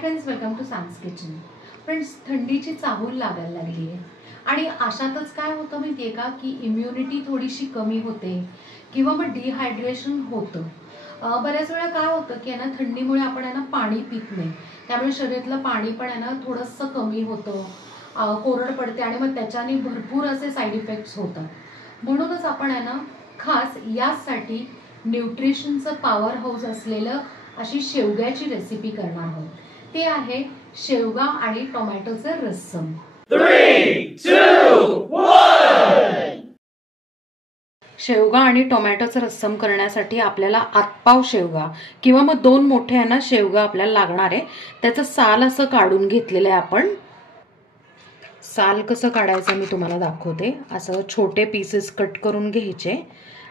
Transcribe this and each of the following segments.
Friends, welcome to सांस kitchen. Friends, थंडीची चाहूल लागायला लागली आहे आणि अशातच काय होतं माहिती आहे का की इम्युनिटी थोडीशी कमी होते किंवा मग डिहायड्रेशन होतं. बऱ्याच वेळा काय होतं की ना थंडीमुळे आपण आहे ना पाणी पित नाही, त्यामुळे शरीरातलं पाणी पण आहे ना थोडंसं कमी होतं, कोरड पडते आणि मग त्याच्याने भरपूर असे साईड इफेक्ट्स होतात. म्हणूनच आपण आहे ना खास यासाठी न्यूट्रिशनचं पॉवर हाऊस असलेलं अशी शेवग्याची रेसिपी करणार आहोत. ते आहे शेवगा आणि टोमॅटोचं रस्सम. 3, 2, 1. शेवगा आणि टोमॅटोचं रस्सम करण्यासाठी आपल्याला आतपाव शेवगा किंवा मग 2 मोठे आहे ना शेवगा आपल्याला लागणार आहे. त्याचं साल असं काढून घेतलेलं आहे आपण. साल कसं काढायचं मी तुम्हाला दाखवते. असं छोटे पीसेस कट करून घ्यायचे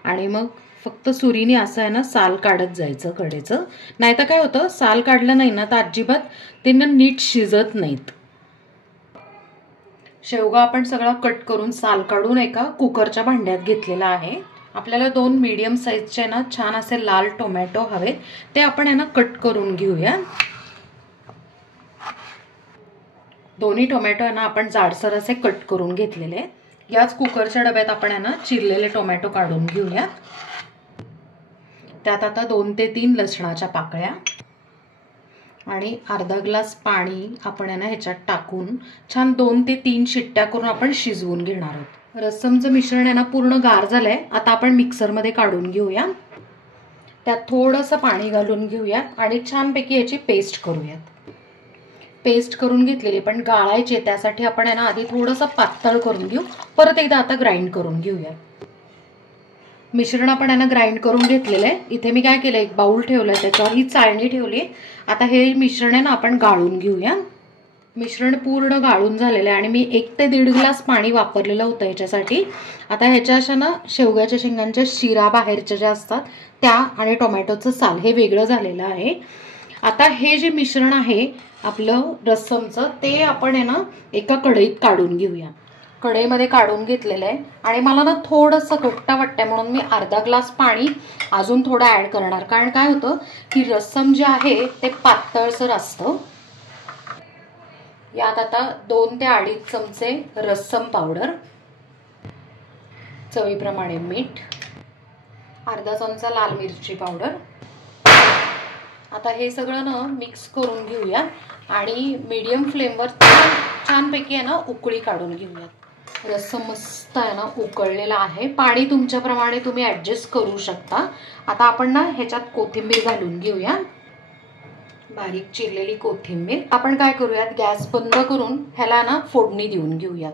आणि मग फक्त सुरीने असं आहे ना साल काढत जायचं कडेचं. नाही तर काय होतं, साल काढलं नाही ना तर अजिबात ते ना नीट शिजत नाहीत. शेवगा आपण सगळा कट करून साल काढून एका कुकरच्या भांड्यात घेतलेला आहे. आपल्याला 2 मीडियम साईजचे ना छान असे लाल टोमॅटो हवेत, ते आपण आहे ना कट करून घेऊया. दोन्ही टोमॅटो आहे ना आपण जाडसर असे कट करून घेतलेले आहेत. याच कुकरच्या डब्यात आपण आहे ना चिरलेले टोमॅटो काढून घेऊया. त्यात आता 2 ते 3 लसणाच्या पाकळ्या आणि अर्धा ग्लास पाणी आपण आहे ना ह्याच्यात टाकून छान 2 ते 3 शिट्ट्या करून आपण शिजवून घेणार आहोत. रस्समचं मिश्रण आहे ना पूर्ण गार झालंय. आता आपण मिक्सरमध्ये काढून घेऊया. त्यात थोडंसं पाणी घालून घेऊया आणि छानपैकी याची पेस्ट करूयात. पेस्ट करून घेतलेली पण गाळायची, त्यासाठी आपण आहे ना आधी थोडंसं पातळ करून घेऊ. परत एकदा आता ग्राइंड करून घेऊया. मिश्रण आपण आहे ना ग्राइंड करून घेतलेलं आहे. इथे मी काय केलं, एक बाउल ठेवलं, त्याच्यावर ही चाळणी ठेवली. आता हे मिश्रण आहे ना आपण गाळून घेऊया. मिश्रण पूर्ण गाळून झालेलं आहे आणि मी 1 ते 1.5 ग्लास पाणी वापरलेलं होतं याच्यासाठी. आता ह्याच्या अशा ना शेवग्याच्या शेंगांच्या शिरा बाहेरच्या ज्या असतात त्या आणि टोमॅटोचं साल हे वेगळं झालेलं आहे. आता हे जे मिश्रण आहे आपलं रस्समचं, ते आपण आहे ना एका कढईत काढून घेऊया. कढईमध्ये काढून घेतलेलं आहे आणि मला ना थोडंसं घट्ट वाटतंय म्हणून मी अर्धा ग्लास पाणी अजून थोडं ॲड करणार. कारण काय होतं की रस्सम जे आहे ते पातळसर असतं. यात आता 2 ते 2.5 चमचे रस्सम पावडर, चवीप्रमाणे मीठ, अर्धा चमचा लाल मिरची पावडर. आता हे सगळं ना मिक्स करून घेऊया आणि मीडियम फ्लेमवर छानपैकी आहे ना उकळी काढून घेऊया. रस्सम मस्त आहे ना उकळलेला आहे. पाणी तुमच्याप्रमाणे तुम्ही ॲडजस्ट करू शकता. आता आपण ना ह्याच्यात कोथिंबीर घालून घेऊया, बारीक चिरलेली कोथिंबीर. आपण काय करूयात, गॅस बंद करून ह्याला ना फोडणी देऊन घेऊयात.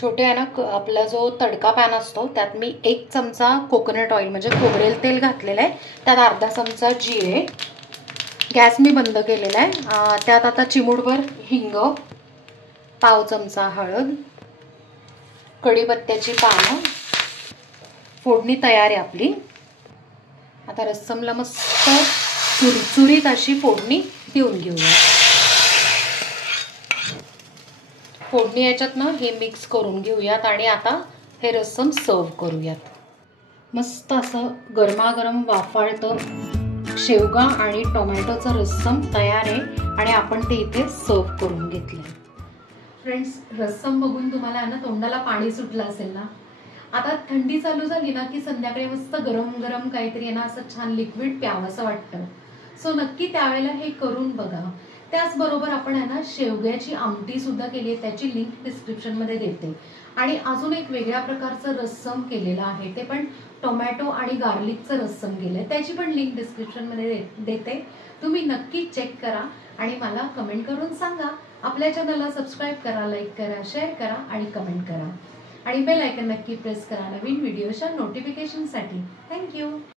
छोटे आहे ना आपला जो तडका पॅन असतो त्यात मी 1 चमचा कोकोनट ऑइल म्हणजे खोबरेल तेल घातलेलं आहे. त्यात अर्धा चमचा जिरे. गॅस मी बंद केलेला आहे. त्यात आता चिमूटभर हिंग, पाव चमचा हळद, कढीपत्त्याची पानं. फोडणी तयार आहे आपली. आता रस्समला मस्त चुरचुरीत अशी फोडणी देऊन घेऊया. फोडणी याच्यात ना हे मिक्स करून घेऊयात आणि आता हे रस्सम सर्व करूयात. मस्त असं गरमागरम वाफाळतं शेवगा आणि टोमॅटोचं रस्सम तयार आहे आणि आपण ते इथे सर्व करून घेतलंय. फ्रेंड्स, रस्सम बघून तुम्हाला ना तोंडाला पाणी सुटलं असेल ना. आता थंडी चालू झाली ना की संध्याकाळी मस्त गरम गरम काहीतरी ना असं छान लिक्विड प्यावंसं वाटतं. सो नक्की त्यावेळेला हे करून बघा. त्याचबरोबर आपण आहे ना शेवग्याची आमटी सुद्धा केली आहे, त्याची लिंक डिस्क्रिप्शनमध्ये देते. आणि अजून एक वेगळ्या प्रकारचं रस्सम केलेलं आहे, ते पण टोमॅटो आणि गार्लिकचं रस्सम केलं आहे, त्याची पण लिंक डिस्क्रिप्शनमध्ये देते. तुम्ही नक्की चेक करा आणि मला कमेंट करून सांगा. आपल्या चॅनलला सबस्क्राईब करा, लाईक करा, शेअर करा आणि कमेंट करा आणि बेल आयकन नक्की प्रेस करा नवीन व्हिडिओच्या नोटिफिकेशनसाठी. थँक्यू.